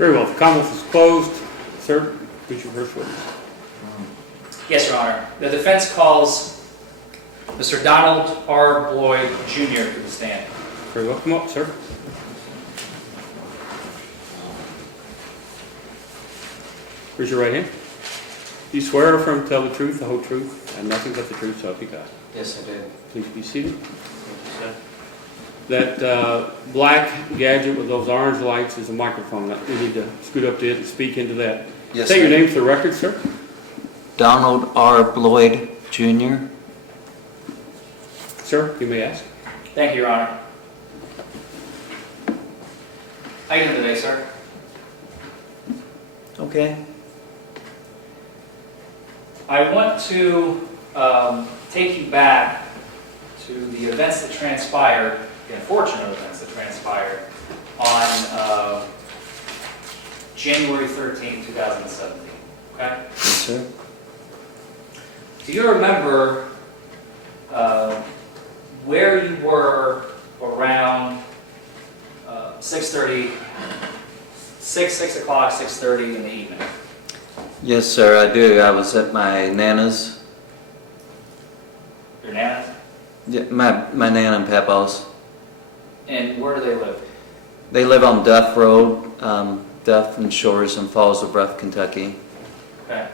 Very well. The Commonwealth is closed. Sir, who's your first witness? Yes, Your Honor. The defense calls Mr. Donald R. Boyd, Jr. to the stand. Very well. Come up, sir. Raise your right hand. Do you swear or affirm to tell the truth, the whole truth, and nothing but the truth, so help you God? Yes, I do. Please be seated. That black gadget with those orange lights is a microphone. We need to scoot up to it and speak into that. Yes, Say your sir. name for the record, sir. Donald R. Boyd, Jr. Sir, you may ask. Thank you, Your Honor. How you doing today, sir? Okay. I want to take you back to the events that transpired, the unfortunate events that transpired on January 13, 2017. Okay? Yes, sir. Do you remember where you were around 6:30, 6 o'clock, 6:30 in the evening? Yes, sir, I do. I was at my Nana's. Your Nana's? Yeah, my Nana and Papa's. And where do they live? They live on Duff Road, Duff and Shores and Falls of Breath, Kentucky. Okay.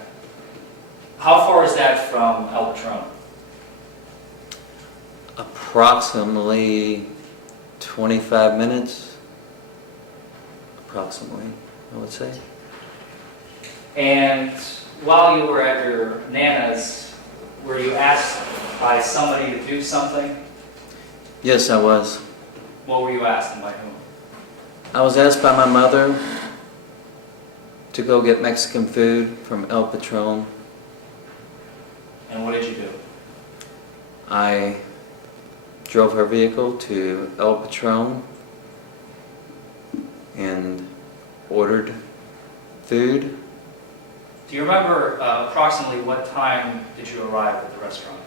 How far is that from El Patron? Approximately 25 minutes. Approximately, I would say. And while you were at your Nana's, were you asked by somebody to do something? Yes, I was. What were you asked and by whom? I was asked by my mother to go get Mexican food from El Patron. And what did you do? I drove her vehicle to El Patron and ordered food. Do you remember approximately what time did you arrive at the restaurant?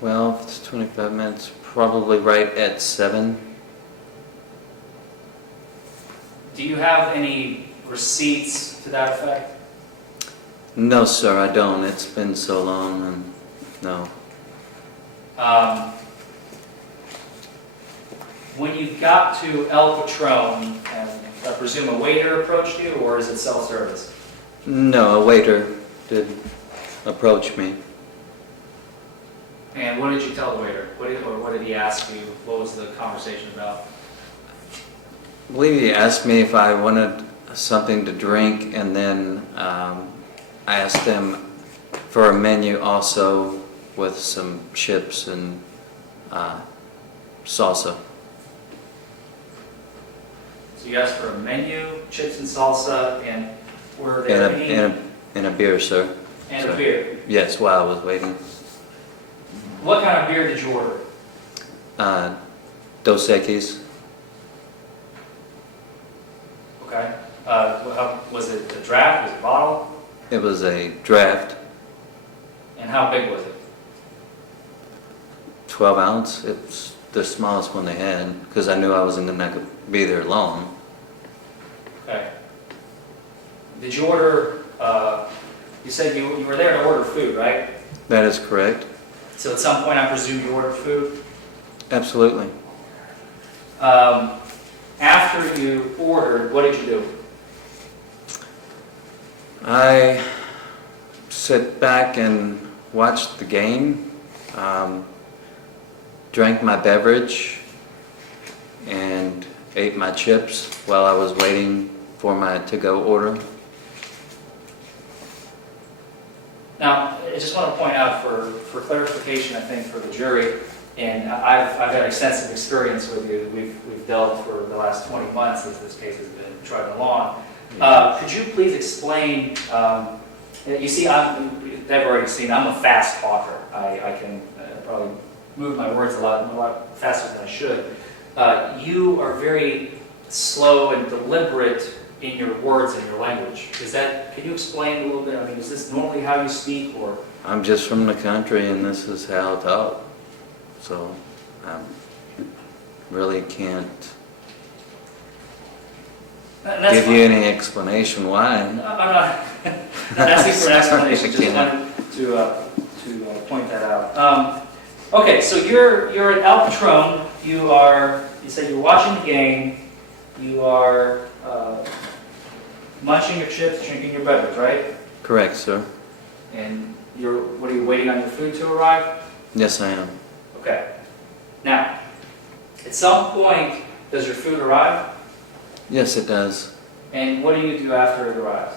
Well, if it's 25 minutes, probably right at 7. Do you have any receipts to that effect? No, sir, I don't. It's been so long, and no. When you got to El Patron, and I presume a waiter approached you, or is it self-service? No, a waiter did approach me. And what did you tell the waiter? What did he ask you? What was the conversation about? I believe he asked me if I wanted something to drink, and then I asked him for a menu also with some chips and salsa. So you asked for a menu, chips and salsa, and were there any... And a beer, sir. And a beer. Yes, while I was waiting. What kind of beer did you order? Dos Equis. Okay. Was it a draft? Was it a bottle? It was a draft, And how big was it? 12 ounce. It was the smallest one they had because I knew I wasn't going to be there long. Okay. Did you order, you said you were there to order food, right? That is correct. So at some point I presume you ordered food? Absolutely. After you ordered, what did you do? I sat back and watched the game, drank my beverage, and ate my chips while I was waiting for my to-go order. Now, I just want to point out for clarification, I think, for the jury, and I've had extensive experience with you. We've dealt for the last 20 months as this case has been trudging along. Could you please explain, you see, they've already seen, I'm a fast talker. I can probably move my words a lot faster than I should. You are very slow and deliberate in your words and your language. Can you explain a little bit? I mean, is this normally how you speak, or? I'm just from the country and this is how I talk. So I really can't And that's give fine. you any explanation why. I'm not asking for an explanation, Sorry, I just wanted to point that out. Okay, so you're at El Patron, you said you're watching the game, you are munching your chips, drinking your beverage, right? Correct, sir. And what are you waiting on your food to arrive? Yes, I am. Okay. Now, at some point, does your food arrive? Yes, it does. And what do you do after it arrives?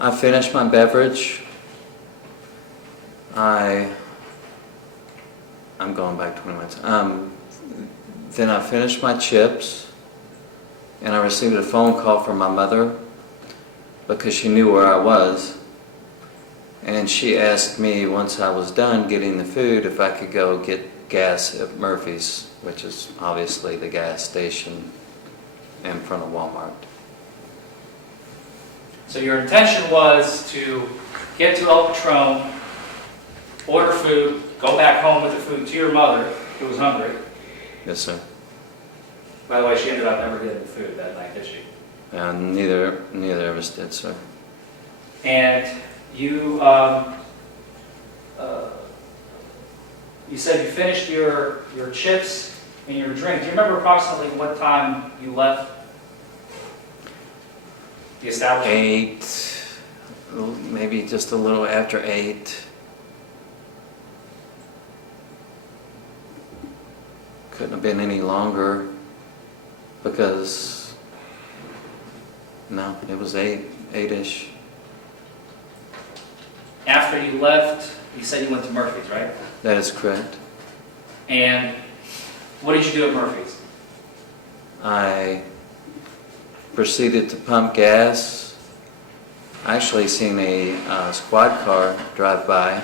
I finish my beverage. I'm going back 20 minutes. Then I finished my chips, and I received a phone call from my mother because she knew where I was. And she asked me, once I was done getting the food, if I could go get gas at Murphy's, which is obviously the gas station in front of Walmart. So your intention was to get to El Patron, order food, go back home with the food to your mother, who was hungry. Yes, sir. By the way, she ended up never getting the food that night, did she? Neither of us did, sir. And you you said you finished your chips and your drink. Do you remember approximately what time you left the establishment? 8, maybe just a little after 8. Couldn't have been any longer because, no, it was 8-ish. After you left, you said you went to Murphy's, right? That is correct. And what did you do at Murphy's? I proceeded to pump gas. I actually seen a squad car drive by,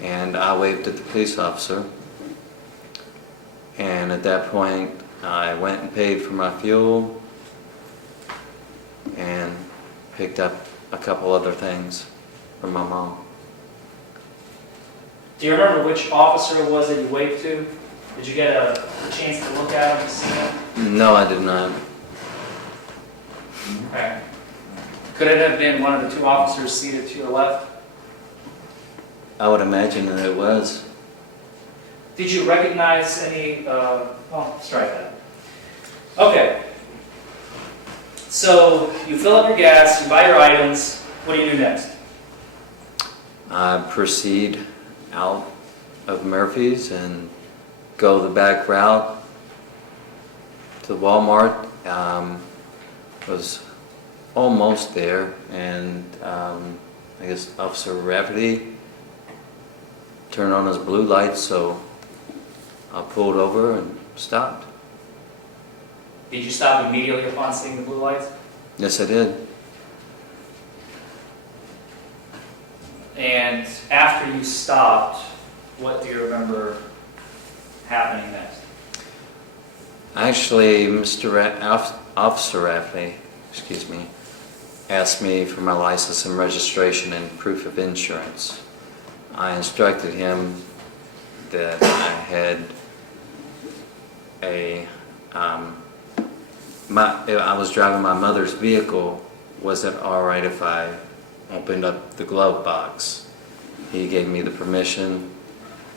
and I waved at the police officer. And at that point, I went and paid for my fuel and picked up a couple other things from my mom. Do you remember which officer it was that you waved to? Did you get a chance to look at him, to see him? No, I did not. Okay. Could it have been one of the two officers seated to your left? I would imagine that it was. Did you recognize any, strike that. Okay. So you fill up your gas, you buy your items, what do you do next? I proceed out of Murphy's and go the back route to Walmart. Was almost there, and I guess Officer Rafferty turned on his blue lights, so I pulled over and stopped. Did you stop immediately upon seeing the blue lights? Yes, I did. And after you stopped, what do you remember happening next? Actually, Officer Rafferty, asked me for my license and registration and proof of insurance. I instructed him that I had I was driving my mother's vehicle. Was it all right if I opened up the glove box? He gave me the permission.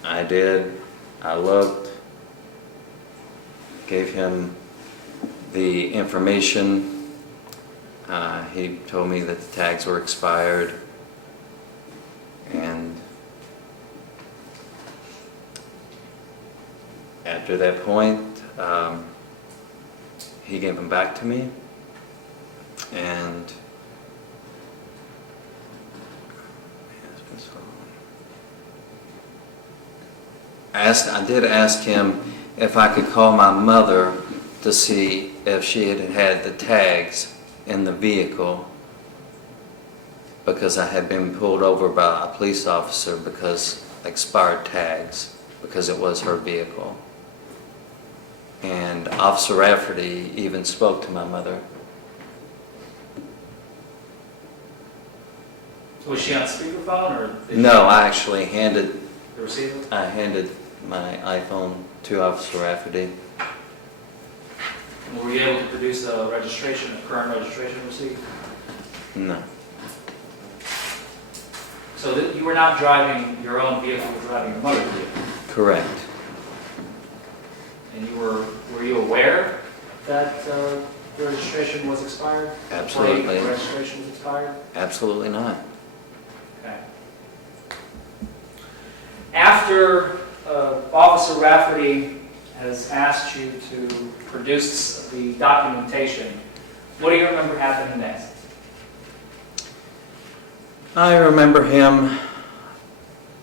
I did. I looked, gave him the information. He told me that the tags were expired, and after that point, he gave them back to me, and I did ask him if I could call my mother to see if she had had the tags in the vehicle, because I had been pulled over by a police officer because expired tags, because it was her vehicle. And Officer Rafferty even spoke to my mother. Was she on speakerphone, or? No, I actually handed The receiver? my iPhone to Officer Rafferty. Were you able to produce a registration, a current registration receipt? No. So that you were not driving your own vehicle, you were driving your mother's vehicle? Correct. And were you aware that the registration was expired? Absolutely. The registration was expired? Absolutely not. Okay. After Officer Rafferty has asked you to produce the documentation, what do you remember happening next? I remember him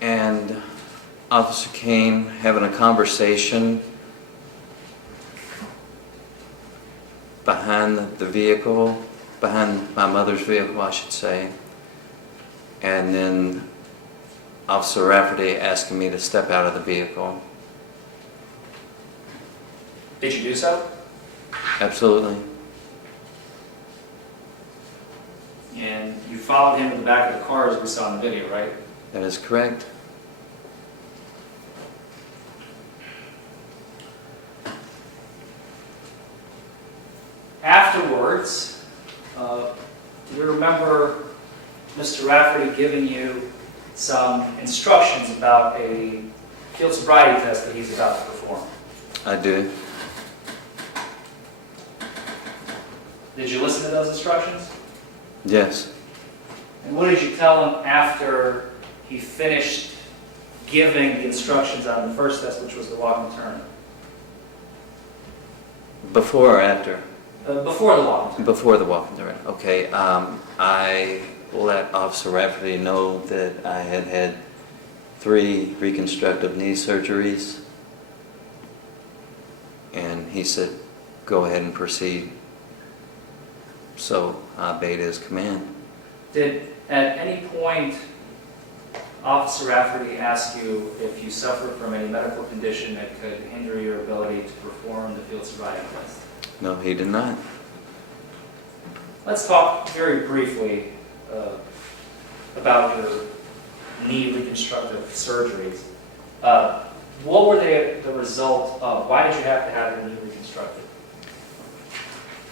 and Officer Kane having a conversation behind the vehicle, behind my mother's vehicle, I should say. And then Officer Rafferty asking me to step out of the vehicle. Did you do so? Absolutely. And you followed him to the back of the car as we saw in the video, right? That is correct. Afterwards, do you remember Mr. Rafferty giving you some instructions about a field sobriety test that he's about to perform? I do. Did you listen to those instructions? Yes. And what did you tell him after he finished giving the instructions on the first test, which was the walk and turn? Before or after? Before the walk and turn. Before the walk and turn. Okay. I let Officer Rafferty know that I had had 3 reconstructive knee surgeries. And he said, go ahead and proceed. So I obeyed his command. Did at any point Officer Rafferty ask you if you suffered from any medical condition that could hinder your ability to perform the field sobriety test? No, he did not. Let's talk very briefly about your knee reconstructive surgeries. What were they the result of? Why did you have to have your knee reconstructed?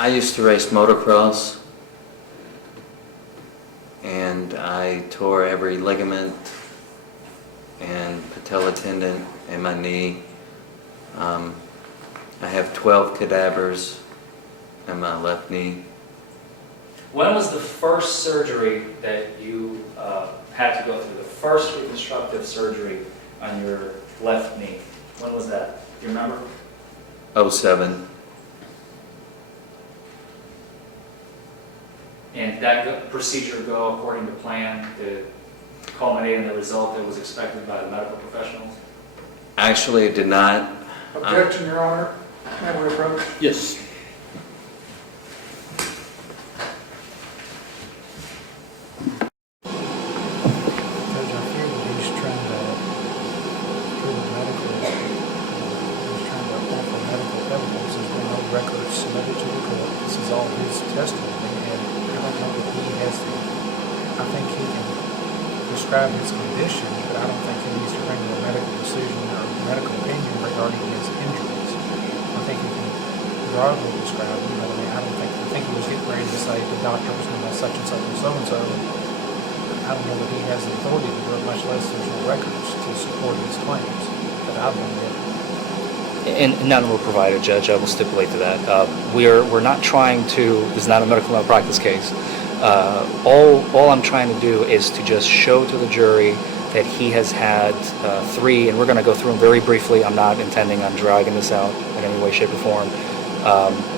I used to race motocross, and I tore every ligament and patella tendon in my knee. I have 12 cadavers in my left knee. When was the first surgery that you had to go through? The first reconstructive surgery on your left knee? When was that? Do you remember? 07. And that procedure go according to plan to culminate in the result that was expected by the medical professionals? Actually, it did not. Objection, Your Honor. May we approach? Yes. Judge, I fear that he's trying to prove medical, he's trying to offer medical evidence. There's been no records submitted to the court. This is all his testimony, and I don't know that he has the, I think he can describe his condition, but I don't think he needs to bring a medical decision or medical opinion regarding his injuries. I think he can broadly describe them, but I mean, I think he was getting ready to say the doctor was going to such and such and so and so. I don't know that he has the authority to do it, much less there's no records to support his claims that I've been given. And none were provided, Judge. I will stipulate to that. We're not trying to. This is not a medical malpractice case. All I'm trying to do is to just show to the jury that he has had 3, and we're going to go through them very briefly. I'm not intending on dragging this out in any way, shape, or form.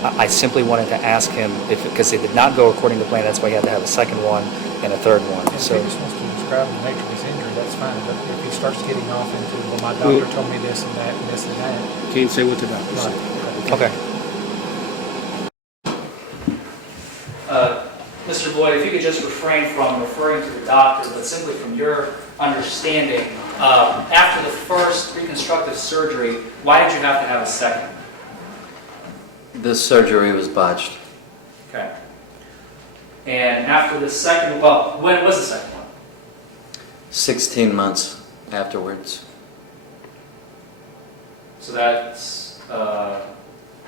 I simply wanted to ask him if, because it did not go according to plan. That's why he had to have a second one and a third one. If So he just wants to describe the nature of his injury, that's fine. But if he starts getting off into, well, my doctor told me this and that and this and that. Can't say what the doctor said. Right. okay. Mr. Boyd, if you could just refrain from referring to the doctor, but simply from your understanding, after the first reconstructive surgery, why did you have to have a second? This surgery was botched. Okay. And after the second, well, when was the second one? 16 months afterwards. So that's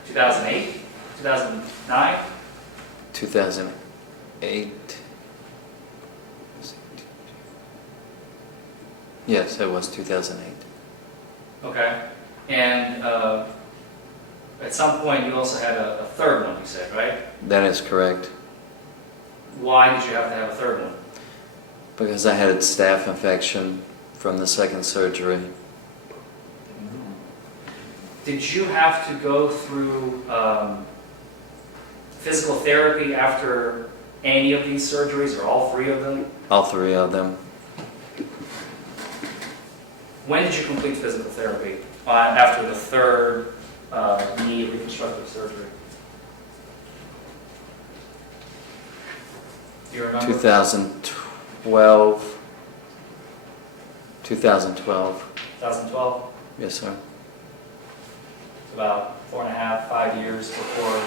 2008? 2009? 2008. Yes, it was 2008. Okay. And at some point you also had a third one, you said, right? That is correct. Why did you have to have a third one? Because I had a staph infection from the second surgery. Did you have to go through physical therapy after any of these surgeries, or all three of them? All three of them. When did you complete physical therapy after the third knee reconstructive surgery? Do you remember? 2012. 2012. 2012? Yes, sir. It's about 4.5, 5 years before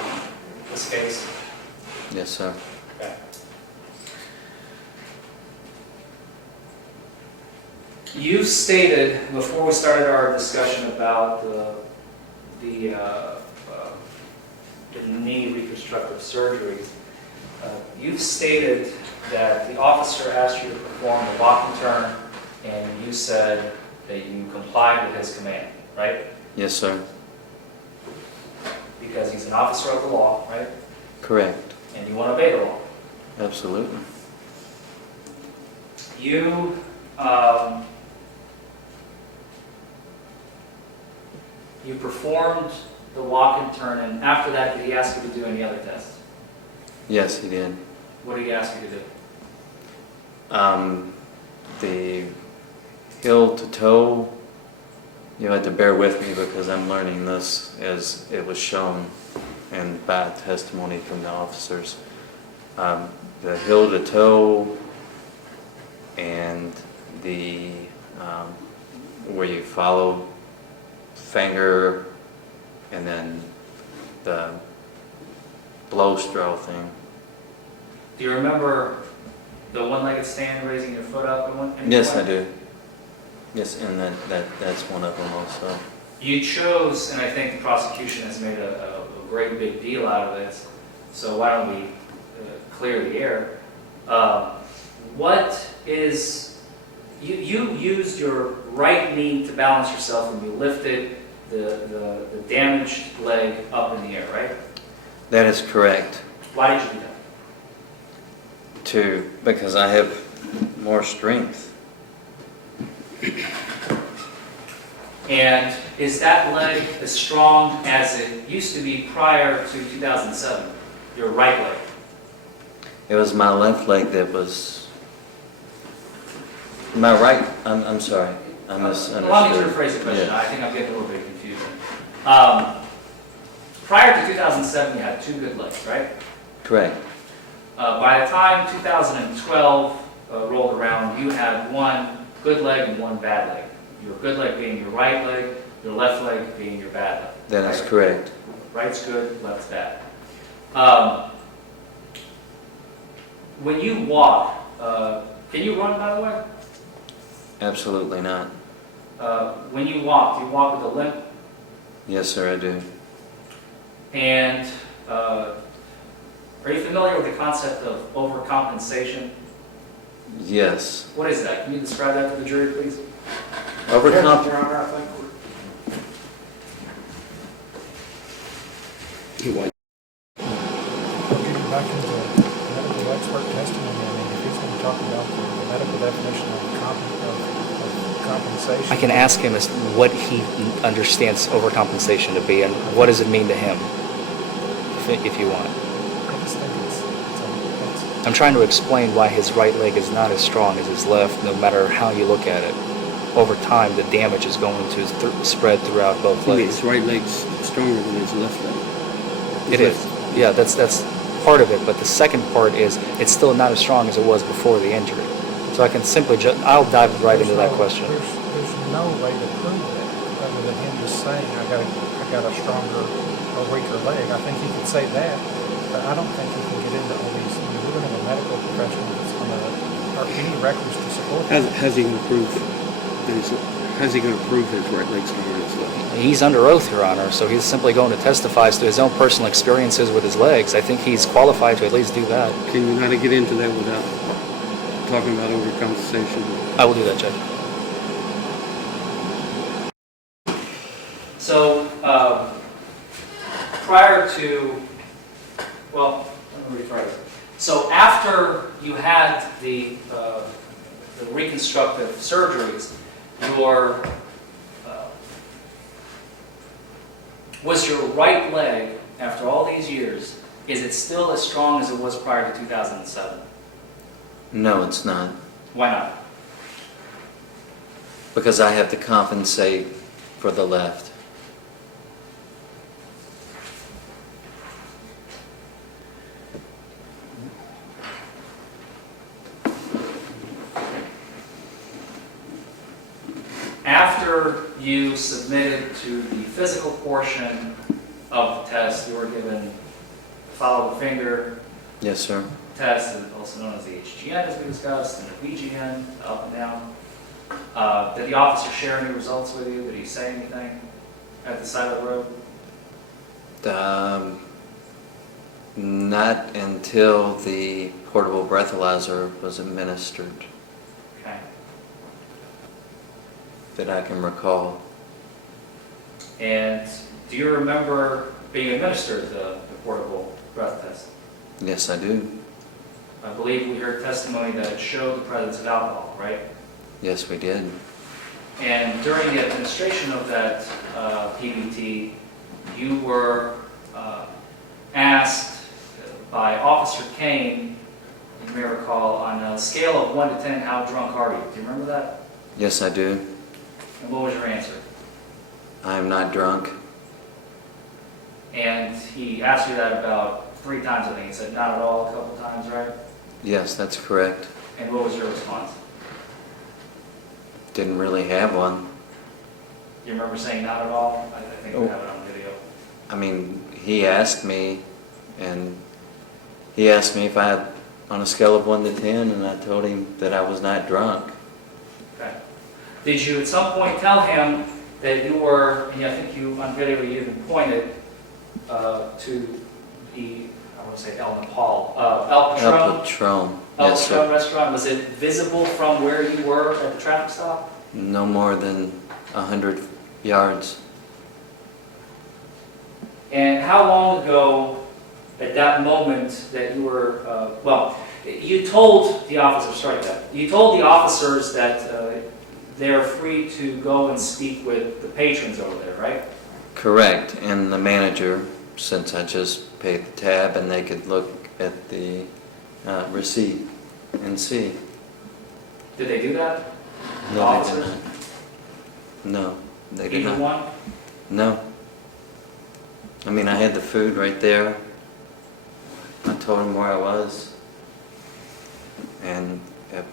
this case. Yes, sir. Okay. You stated before we started our discussion about the knee reconstructive surgery, you've stated that the officer asked you to perform the walk and turn, and you said that you complied with his command, right? Yes, sir. Because he's an officer of the law, right? Correct. And you want to obey the law. Absolutely. You you performed the walk and turn, and after that, did he ask you to do any other tests? Yes, he did. What did he ask you to do? The heel to toe, you had to bear with me because I'm learning this as it was shown and by testimony from the officers. The heel to toe and the where you follow finger and then the blow straw thing. Do you remember the one-legged stand, raising your foot up? At one Yes, point? I do. Yes, and that's one of them also. You chose, and I think the prosecution has made a great big deal out of this, so why don't we clear the air. What is, you used your right knee to balance yourself when you lifted the damaged leg up in the air, right? That is correct. Why did you do that? Because I have more strength. And is that leg as strong as it used to be prior to 2007? Your right leg? It was my left leg that was my right. I'm sorry. I misunderstood. Allow me to rephrase the question. Yeah. I think I'm getting a little bit confused. Prior to 2007, you had two good legs, right? Correct. By the time 2012 rolled around, you had one good leg and one bad leg. Your good leg being your right leg, your left leg being your bad leg. That is right? correct. Right's good, left's bad. When you walk, can you run, by the way? Absolutely not. When you walk, do you walk with a limp? Yes, sir, I do. And are you familiar with the concept of overcompensation? Yes. What is that? Can you describe that to the jury, please? Overcomp. Your Honor, I think we're Getting back into medical expert testimony, I mean, if he's going to talk about the medical definition of compensation. I can ask him as what he understands overcompensation to be, and what does it mean to him, if you want. I just think it's I'm trying to explain why his right leg is not as strong as his left, no matter how you look at it. Over time, the damage is going to spread throughout both I mean, legs. his right leg's stronger than his left leg. It is. Yeah, that's part of it, but the second part is it's still not as strong as it was before the injury. So I can simply I'll dive right into that question. There's no way to prove that other than him just saying I got a stronger or weaker leg. I think he could say that, but I don't think he can get into all these. I mean, we don't have a medical professional that's going to, or any records to support that. Has he improved? How's he going to prove his right leg's not on his left? He's under oath, Your Honor, so he's simply going to testify as to his own personal experiences with his legs. I think he's qualified to at least do that. Can you not get into that without talking about overcompensation? I will do that, Judge. So, prior to, well, let me rephrase. So after you had the reconstructive surgeries, was your right leg, after all these years, is it still as strong as it was prior to 2007? No, it's not. Why not? Because I have to compensate for the left. After you submitted to the physical portion of the test, you were given follow the finger Yes, sir. test, also known as the HGN as we discussed, and the VGN, up and down. Did the officer share any results with you? Did he say anything at the side of the road? Not until the portable breathalyzer was administered Okay. that I can recall. And do you remember being administered the portable breath test? Yes, I do. I believe we heard testimony that it showed the presence of alcohol, right? Yes, we did. And during the administration of that PBT, you were asked by Officer Kane, you may recall, on a scale of 1 to 10, how drunk are you? Do you remember that? Yes, I do. And what was your answer? I am not drunk. And he asked you that about 3 times, I think. He said not at all a couple times, right? Yes, that's correct. And what was your response? Didn't really have one. You remember saying not at all? I think we have it on video. I mean, he asked me if I had, on a scale of 1 to 10, and I told him that I was not drunk. Okay. Did you at some point tell him that you were, and I think you on video you even pointed to the, I want to say El Nepal, El Patron? El Patron. El Yes, Patron sir. restaurant. Was it visible from where you were at the traffic stop? No more than 100 yards. And how long ago, at that moment, that you were, you told the officers, you told the officers that they're free to go and speak with the patrons over there, right? Correct. And the manager, since I just paid the tab, and they could look at the receipt and see. Did they do that? The No, officers? they did not. No, they did Either not. one? No. I mean, I had the food right there. I told them where I was. And if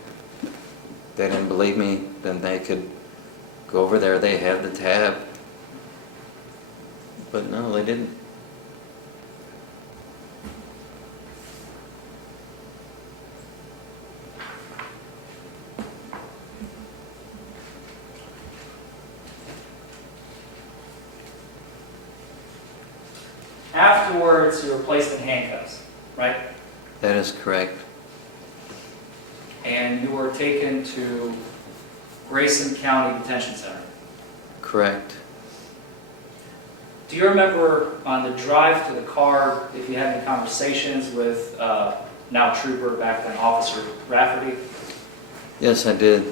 they didn't believe me, then they could go over there. They have the tab. But no, they didn't. Afterwards, you were placed in handcuffs, right? That is correct. And you were taken to Grayson County Detention Center. Correct. Do you remember on the drive to the car if you had any conversations with now trooper, back then Officer Rafferty? Yes, I did.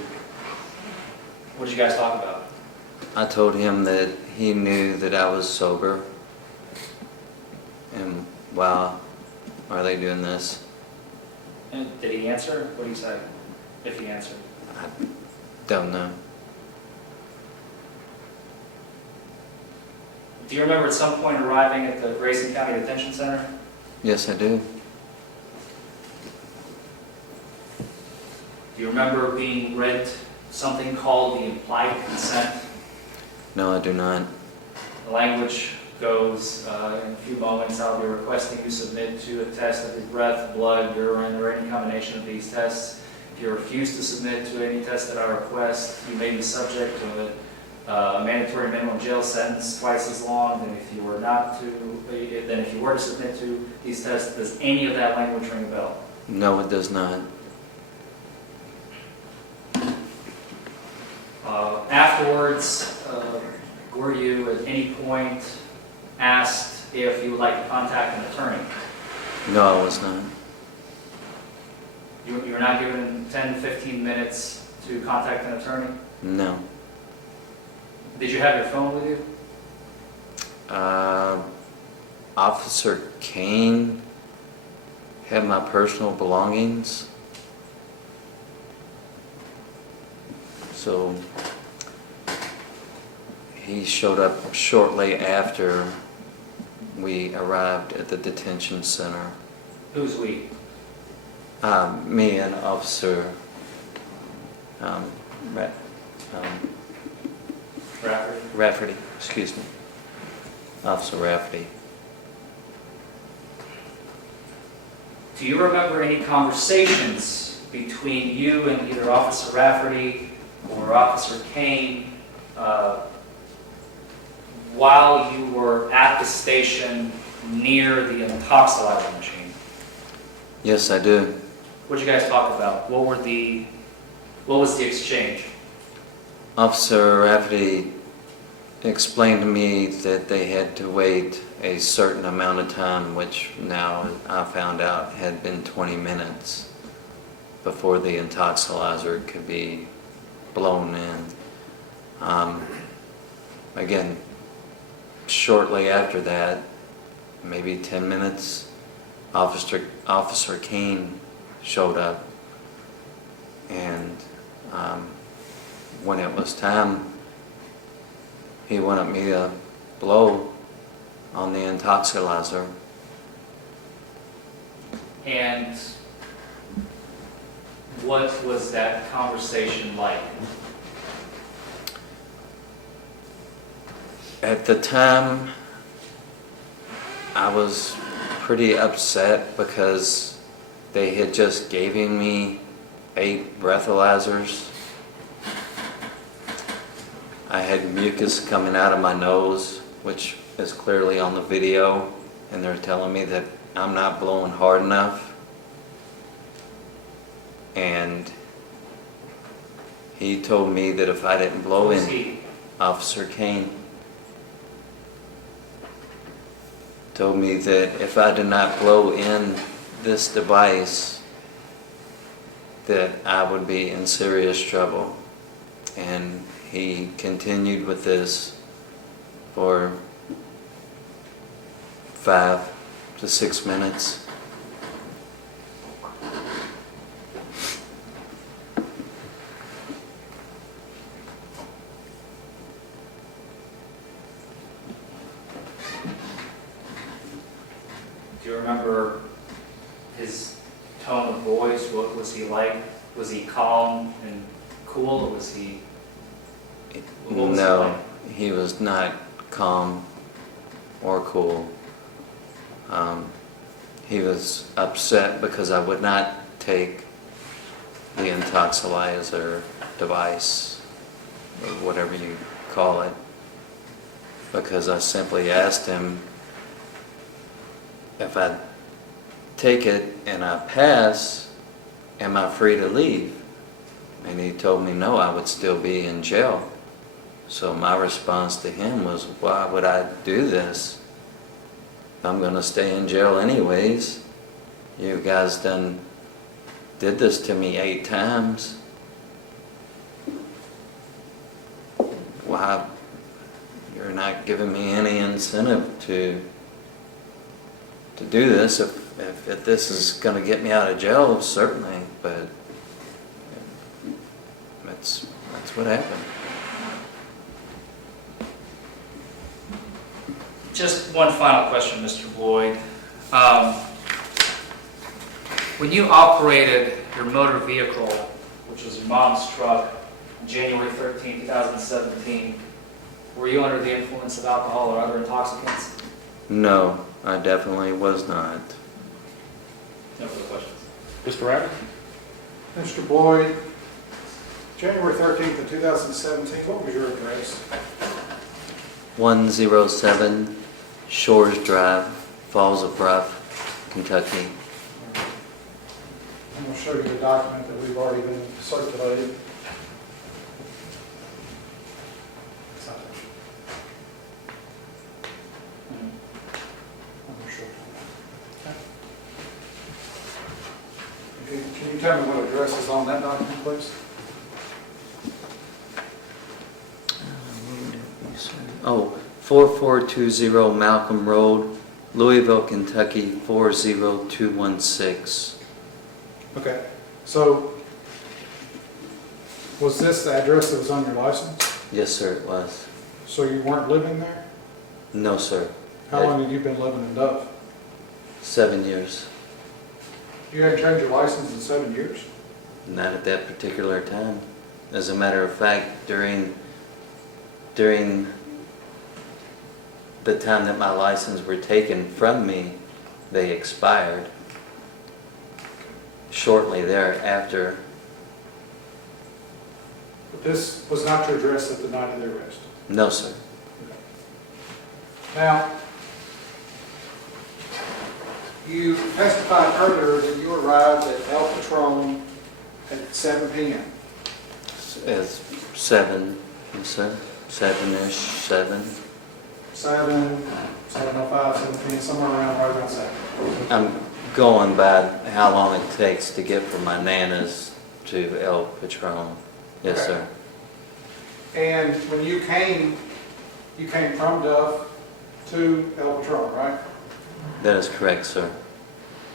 What did you guys talk about? I told him that he knew that I was sober. And why are they doing this? And did he answer? What did he say, if he answered? I don't know. Do you remember at some point arriving at the Grayson County Detention Center? Yes, I do. Do you remember being read something called the implied consent? No, I do not. The language goes, in a few moments, I'll be requesting you submit to a test of your breath, blood, urine, or any combination of these tests If you refuse to submit to any test at our request, you may be subject to a mandatory minimum jail sentence twice as long than if you were to submit to these tests. Does any of that language ring a bell? No, it does not. Afterwards, were you at any point asked if you would like to contact an attorney? No, I was not. You were not given 10 to 15 minutes to contact an attorney? No. Did you have your phone with you? Officer Kane had my personal belongings. So he showed up shortly after we arrived at the detention center. Who's we? Me and Officer Bradford? Rafferty, excuse me. Officer Rafferty. Do you remember any conversations between you and either Officer Rafferty or Officer Kane while you were at the station near the intoxilizer machine? Yes, I do. What did you guys talk about? What was the exchange? Officer Rafferty explained to me that they had to wait a certain amount of time, which now I found out had been 20 minutes before the intoxilizer could be blown in. Again, shortly after that, maybe 10 minutes, Officer Kane showed up, and when it was time, he wanted me to blow on the intoxilizer. And what was that conversation like? At the time, I was pretty upset because they had just given me 8 breathalyzers. I had mucus coming out of my nose, which is clearly on the video, and they're telling me that I'm not blowing hard enough. And he told me that if I didn't blow Who's in, he? Officer Kane told me that if I did not blow in this device, that I would be in serious trouble. And he continued with this for 5 to 6 minutes. Do you remember his tone of voice? What was he like? Was he calm and cool, or was he... what was he No, like? he was not calm or cool. He was upset because I would not take the intoxilizer device, or whatever you call it, because I simply asked him if I take it and I pass, am I free to leave? And he told me no, I would still be in jail. So my response to him was, why would I do this? I'm going to stay in jail anyways. You guys did this to me 8 times. Why? You're not giving me any incentive to do this. If this is going to get me out of jail, certainly, but that's what happened. Just one final question, Mr. Boyd. When you operated your motor vehicle, which was your mom's truck, on January 13, 2017, were you under the influence of alcohol or other intoxicants? No, I definitely was not. No further questions. Mr. Rabbit? Mr. Boyd, January 13th of 2017, what was your address? 107 Shores Drive, Falls of Rough, Kentucky. I'm going to show you the document that we've already been circulated. I'm not sure. Can you tell me what address is on that document, please? Oh, 4420 Malcolm Road, Louisville, Kentucky 40216. Okay, so was this the address that was on your license? Yes, sir, it was. So you weren't living there? No, sir. How long have you been living in Dove? 7 years. You haven't changed your license in 7 years? Not at that particular time. As a matter of fact, during the time that my license were taken from me, they expired. Shortly thereafter. But this was not your address at the night of the arrest? No, sir. Now, you testified earlier that you arrived at El Patron at 7 p.m. It's 7, yes, sir. 7-ish, 7. 7:05, 7 p.m., somewhere around right around 7. I'm going by how long it takes to get from my Nana's to El Patron. Yes, Okay. sir. And when you came from Duff to El Patron, right? That is correct, sir.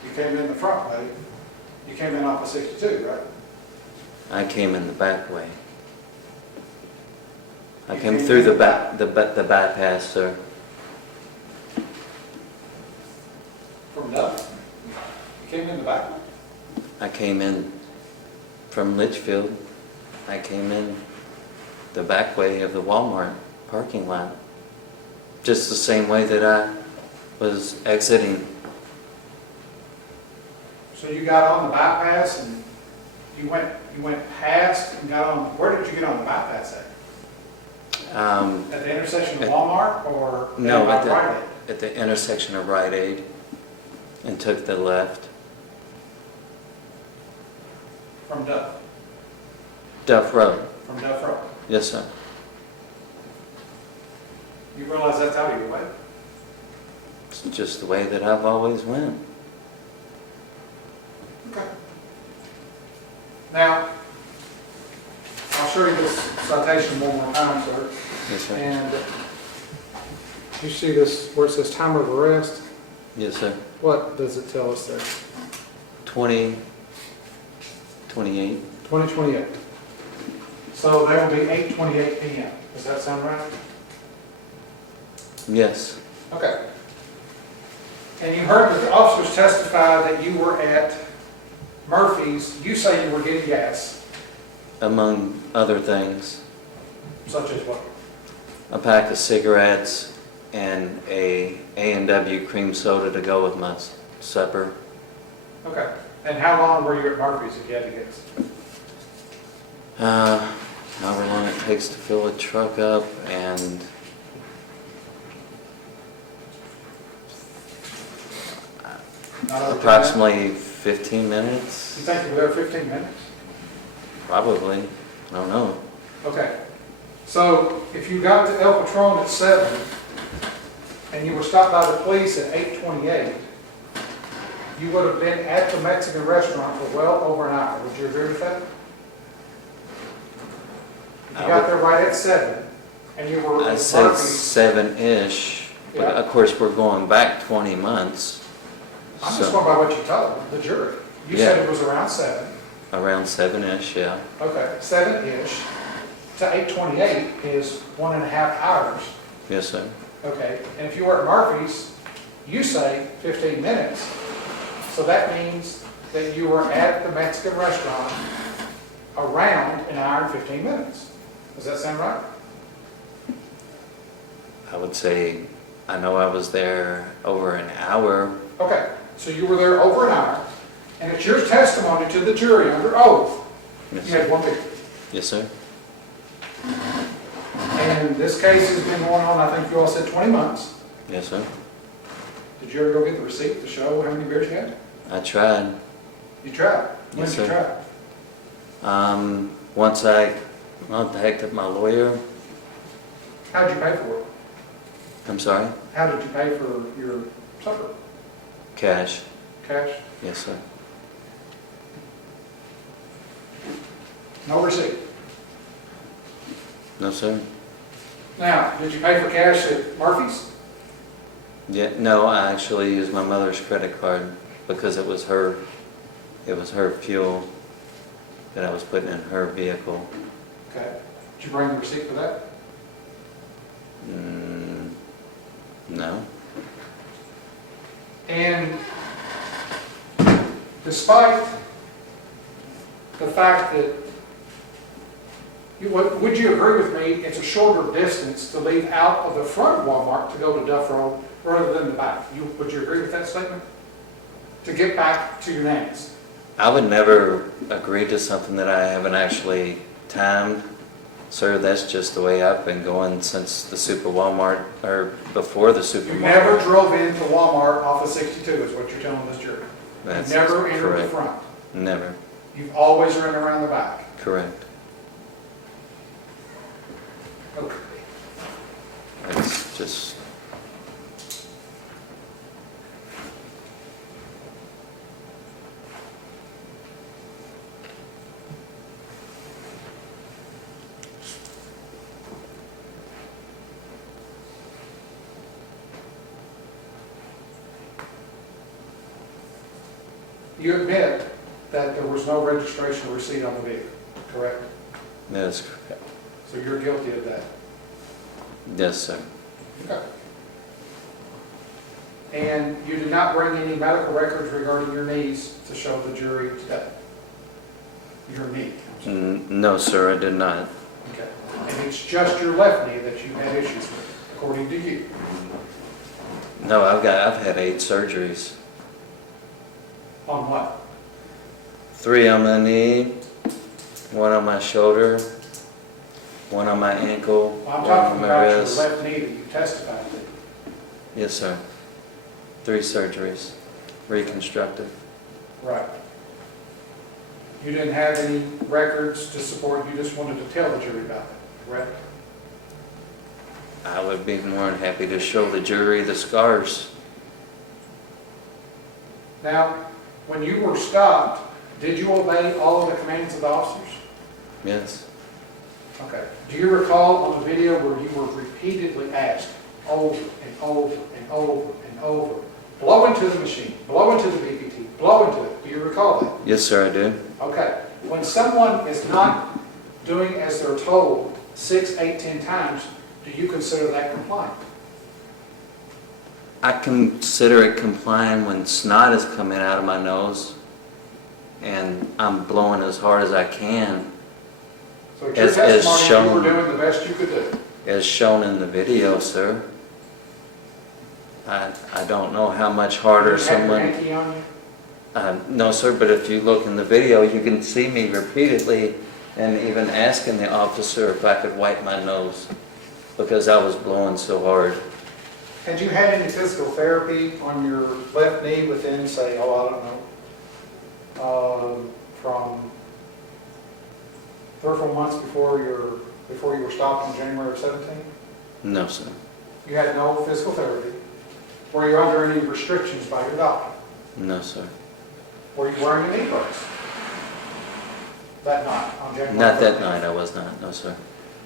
You came in the front way. You came in off of 62, right? I came in the back way. I You came came through in the the the bypass, sir. From Duff? You came in the back way? I came in from Litchfield. I came in the back way of the Wal-Mart parking lot. Just the same way that I was exiting. So you got on the bypass and you went past and got on, where did you get on the bypass at? At the intersection of Walmart or No, down by at the- Rite Aid? At the intersection of Rite Aid and took the left. From Duff? Duff Road. From Duff Road? Yes, sir. You realize that's out of your way? It's just the way that I've always went. Okay. Now, I'll show you this citation one more time, sir. Yes, sir. And you see this where it says time of arrest? Yes, sir. What does it tell us there? 2028. 2028. So that will be 8:28 p.m. Does that sound right? Yes. Okay. And you heard that the officers testify that you were at Murphy's. You say you were getting gas, Among other things, such as what? a pack of cigarettes and a A&W cream soda to go with my supper. Okay. And how long were you at Murphy's if you had to guess? However long it takes to fill a truck up, and Not over 10 minutes? approximately 15 You minutes, think you were there 15 minutes? probably. I don't know. Okay. So if you got to El Patron at 7 and you were stopped by the police at 8:28, you would have been at the Mexican restaurant for well over an hour. Would you agree with that? If you got there right at 7 and you were I at said Murphy's, 7-ish, but Yeah. of course we're going back 20 months. I'm just So going by what you told the jury. You Yeah. said it was around 7. around 7-ish, yeah. Okay, 7-ish to 8:28 is 1.5 hours. Yes, sir. Okay, and if you were at Murphy's, you say 15 minutes. So that means that you were at the Mexican restaurant around an hour and 15 minutes. Does that sound right? I would say, I know I was there over an hour. Okay, so you were there over an hour, and it's your testimony to the jury under oath Yes, You had sir. one vehicle. Yes, sir. And this case has been going on, I think you all said 20 months. Yes, sir. Did you ever go get the receipt to show how many beers you had? I tried. You tried? When Yes, did you sir. try? Once I contacted my lawyer. How'd you pay for it? I'm sorry? How did you pay for your supper? Cash. Cash? Yes, sir. No receipt? No, sir. Now, did you pay for cash at Murphy's? Yeah, no, I actually used my mother's credit card because it was her fuel that I was putting in her vehicle. Okay. Did you bring the receipt for that? No. And despite the fact that, would you agree with me, it's a shorter distance to leave out of the front of Walmart to go to Duff Road rather than the back? Would you agree with that statement? To get back to your nannies? I would never agree to something that I haven't actually timed. Sir, that's just the way I've been going since the Super Walmart, or before the Super You Walmart. never drove into Walmart off of 62 is what you're telling this jury. That's You never entered the correct. front. Never. You've always run around the back. Correct. Okay. It's just, You admit that there was no registration receipt on the vehicle, correct? that's correct. So you're guilty of that. Yes, sir. Okay. And you did not bring any medical records regarding your knees to show the jury today? Your knee, I'm sorry. No, sir, I did not. Okay. And it's just your left knee that you had issues with, according to you? No, I've had 8 surgeries. On what? 3 on my knee, 1 on my shoulder, 1 on my ankle, Well, I'm 1 on talking my about your wrist. left knee that you testified to. Yes, sir. 3 surgeries, reconstructive. Right. You didn't have any records to support, you just wanted to tell the jury about it, correct? I would be more than happy to show the jury the scars. Now, when you were stopped, did you obey all of the commands of the officers? Yes. Okay. Do you recall on the video where you were repeatedly asked over and over and over and over, blow into the machine, blow into the BPT, blow into it? Do you recall that? Yes, sir, I do. Okay. When someone is not doing as they're told 6, 8, 10 times, do you consider that compliant? I consider it complying when snot is coming out of my nose and I'm blowing as hard as I can, So it's your As testimony you shown. were doing the best you could do. as shown in the video, sir. I don't know how much harder Did you have your someone... hanky on you? No, sir, but if you look in the video, you can see me repeatedly and even asking the officer if I could wipe my nose because I was blowing so hard. Had you had any physical therapy on your left knee within, say, I don't know, from 3 or 4 months before you were stopped in January of 17? No, sir. You had no physical therapy? Were you under any restrictions by your doctor? No, sir. Were you wearing a knee brace that night on January? Not that 13th? night, I was not. No, sir.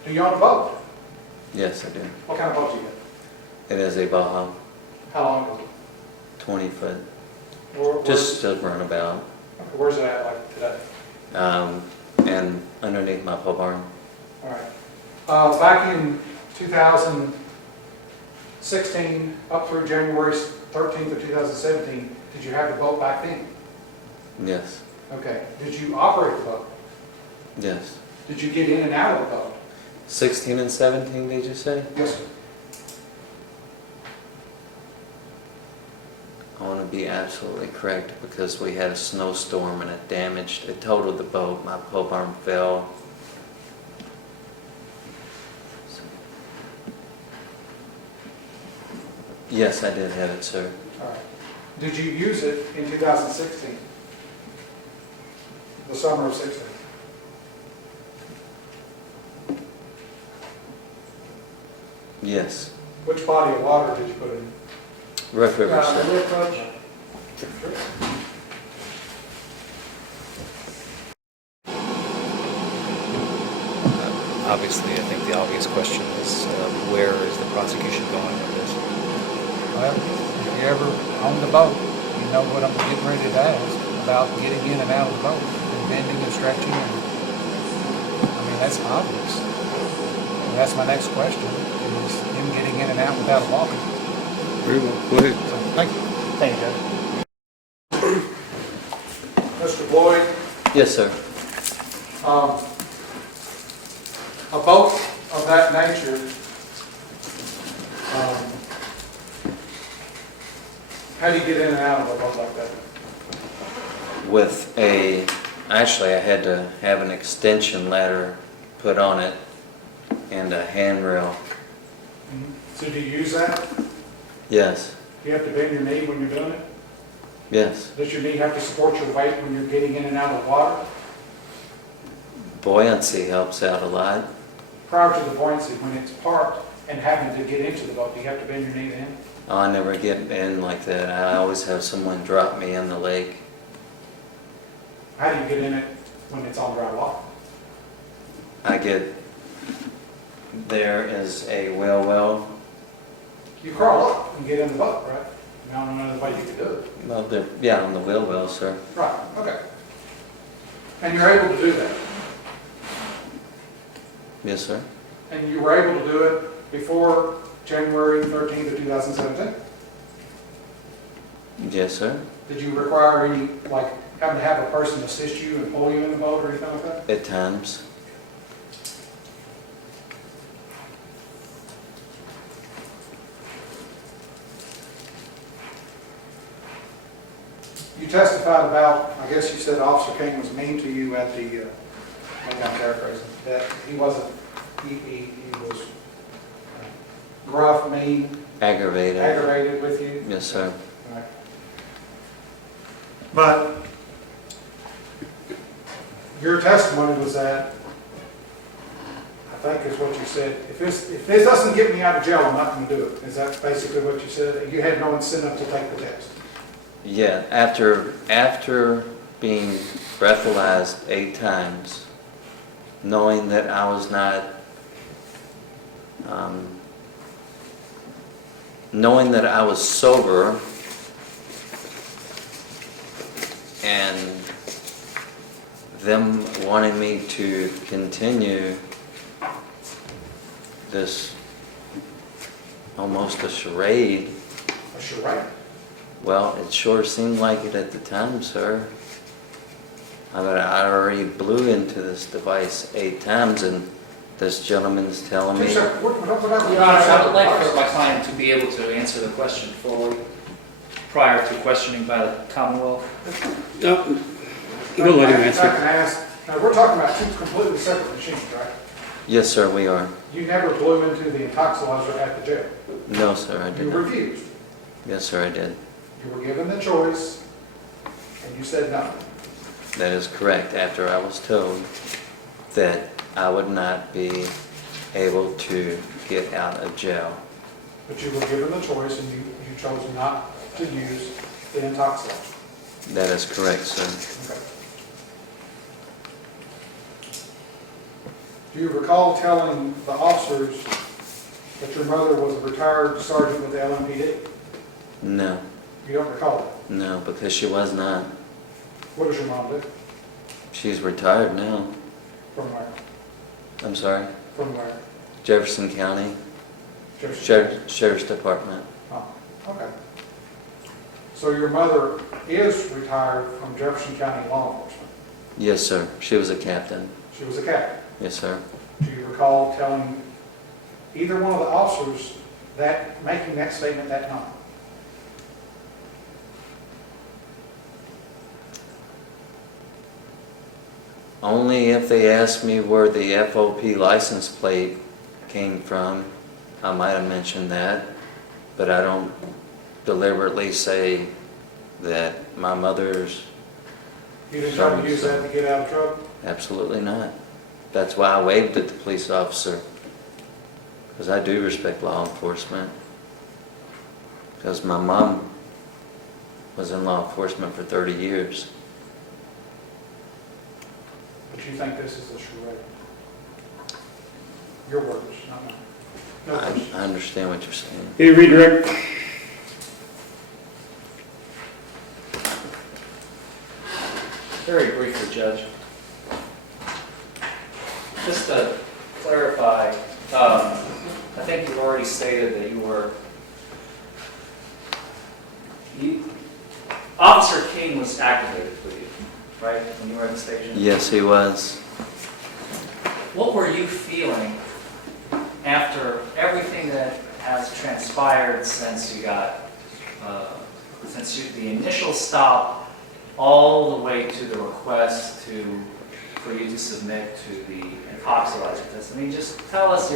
Do you own a boat? Yes, I do. What kind of boat do you have? It is a Baja, How long ago? 20 foot. Where's Just a runabout. it at like today? And underneath my pole barn. All right. Back in 2016, up through January 13th of 2017, did you have the boat back then? Yes. Okay. Did you operate the boat? Yes. Did you get in and out of the boat? 16 and 17, did you say? Yes, sir. I want to be absolutely absolutely correct, because we had a snowstorm and it totaled the boat. My pole arm fell. Yes, I did have it, sir. All right. Did you use it in 2016? The summer of 16? Yes. Which body of water did you put in? Rough River, sir. Obviously, I think the obvious question is, where is the prosecution going with this? Well, if you ever on the boat, you know what I'm getting ready to ask about getting in and out of the boat, and bending and stretching, and, I mean, that's obvious. And that's my next question, is him getting in and out without walking. Very well, go ahead. So, thank you. Thank you, Judge. Mr. Boyd, Yes, sir. a boat of that nature, how do you get in and out of a boat like that? Actually, I had to have an extension ladder put on it and a handrail. So do you use that? Yes, Do you have to bend your knee when you're doing it? yes. Does your knee have to support your weight when you're getting in and out of the water? Buoyancy helps out a lot. Prior to the buoyancy, when it's parked and having to get into the boat, do you have to bend your knee then? Oh, I never get in like that. I always have someone drop me in the lake. How do you get in it when it's on dry water? There is a well. You crawl up and get in the boat, right? I don't know another way you could do it. Well, on the wheel well, sir. Right, okay. And you're able to do that? Yes, sir. And you were able to do it before January 13th of 2017? Yes, sir. Did you require any, like, having to have a person assist you and pull you in the boat or anything like that? At times. You testified about, I guess you said Officer King was mean to you at the, maybe I'm paraphrasing, that he wasn't, he was gruff, mean, Aggravated. aggravated with you? Yes, sir. Right. But your testimony was that, I think is what you said, if this doesn't get me out of jail, I'm not going to do it. Is that basically what you said? You had no incentive to take the test? Yeah, after being breathalyzed 8 times, knowing that I was not, knowing that I was sober, and them wanting me to continue this almost a charade. A charade? Well, it sure seemed like it at the time, sir. I mean, I already blew into this device 8 times, and this gentleman's telling me... Your Honor, I would like for my client to be able to answer the question fully prior to questioning by the Commonwealth. No, we'll let him I answer. can ask, now we're talking about 2 completely separate machines, right? Yes, sir, we are. You never blew into the intoxilizer at the jail. No, sir, I did You not. refused. Yes, sir, I did. You were given the choice, and you said no. That is correct, after I was told that I would not be able to get out of jail. But you were given the choice, and you chose not to use the intoxilizer. That is correct, sir. Okay. Do you recall telling the officers that your mother was a retired sergeant with the LMPD? No, You don't recall that? no, because she was not. What does your mom do? She's retired now. From where? I'm sorry. From where? Jefferson County, Jefferson? Sheriff's Department. Oh, okay. So your mother is retired from Jefferson County law enforcement? Yes, sir. She was a captain. She was a captain. Yes, sir. Do you recall telling either one of the officers that, making that statement that night? Only if they asked me where the FOP license plate came from, I might have mentioned that, but I don't deliberately say that my mother's. You didn't try to use that to get out of trouble? Absolutely not. That's why I waved at the police officer, because I do respect law enforcement. Because my mom was in law enforcement for 30 years. But you think this is a charade? Your words, not mine. No questions. I understand what you're saying. Any redirect? Very briefly, Judge. Just to clarify, I think you've already stated that Officer King was activated with you, right, when you were at the station? Yes, he was. What were you feeling after everything that has transpired since you got, the initial stop, all the way to the request for you to submit to the epoxylizer test? I mean, just tell us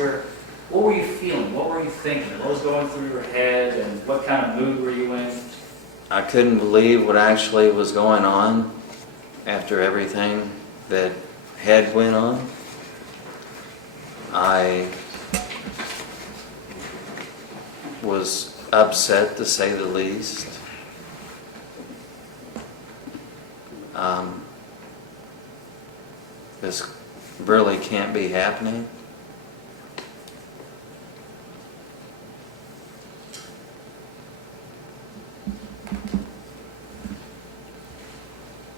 what were you feeling? What were you thinking? What was going through your head, and what kind of mood were you in? I couldn't believe what actually was going on after everything that had went on. I was upset, to say the least. This really can't be happening.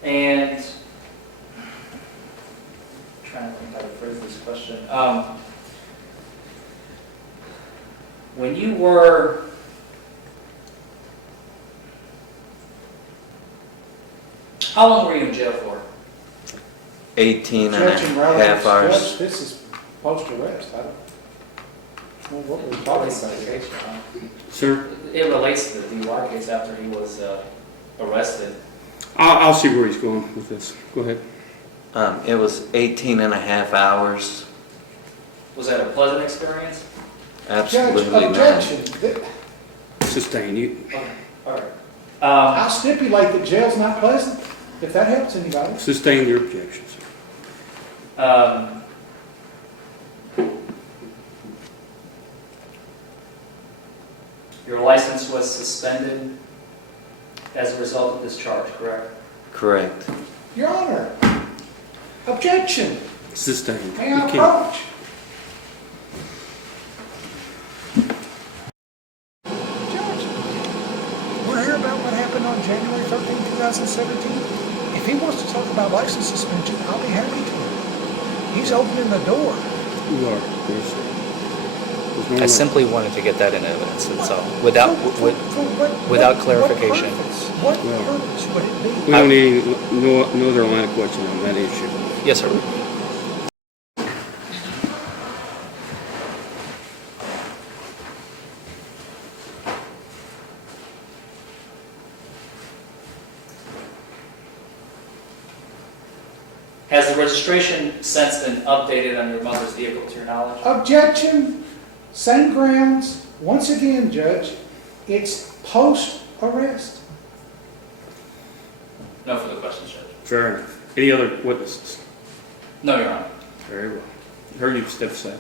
And I'm trying to think how to phrase this question. When you were how long were you in jail for? 18 and a Judge and relatives, half hours. Judge, this is post-arrest. I don't, well, what were we talking about? Sir, It relates to the DUI case after he was arrested. I'll see where he's going with this. Go ahead. It was 18 and a half hours. Was that a pleasant experience? Absolutely Judge, not. objection. Sustain you. Okay, all right. I'll stipulate that jail's not pleasant, if that helps anybody. Sustain your objection, sir. Your license was suspended as a result of this charge, correct? Correct. Your Honor, objection. Sustain. May You I can't- approach? Judge, want to hear about what happened on January 13, 2017? If he wants to talk about license suspension, I'll be happy to. He's opening the door. You are. Yes, sir. There's no I law. simply wanted to get that in evidence, that's all, without without clarification. What Well, purpose would it be? We don't need no other line of question on that issue. Yes, sir. Has the registration since been updated on your mother's vehicle to your knowledge? Objection, same grounds. Once again, Judge, it's post-arrest. No further questions, Judge. Fair enough. Any other witnesses? No, Your Honor. Very well. Heard you step aside.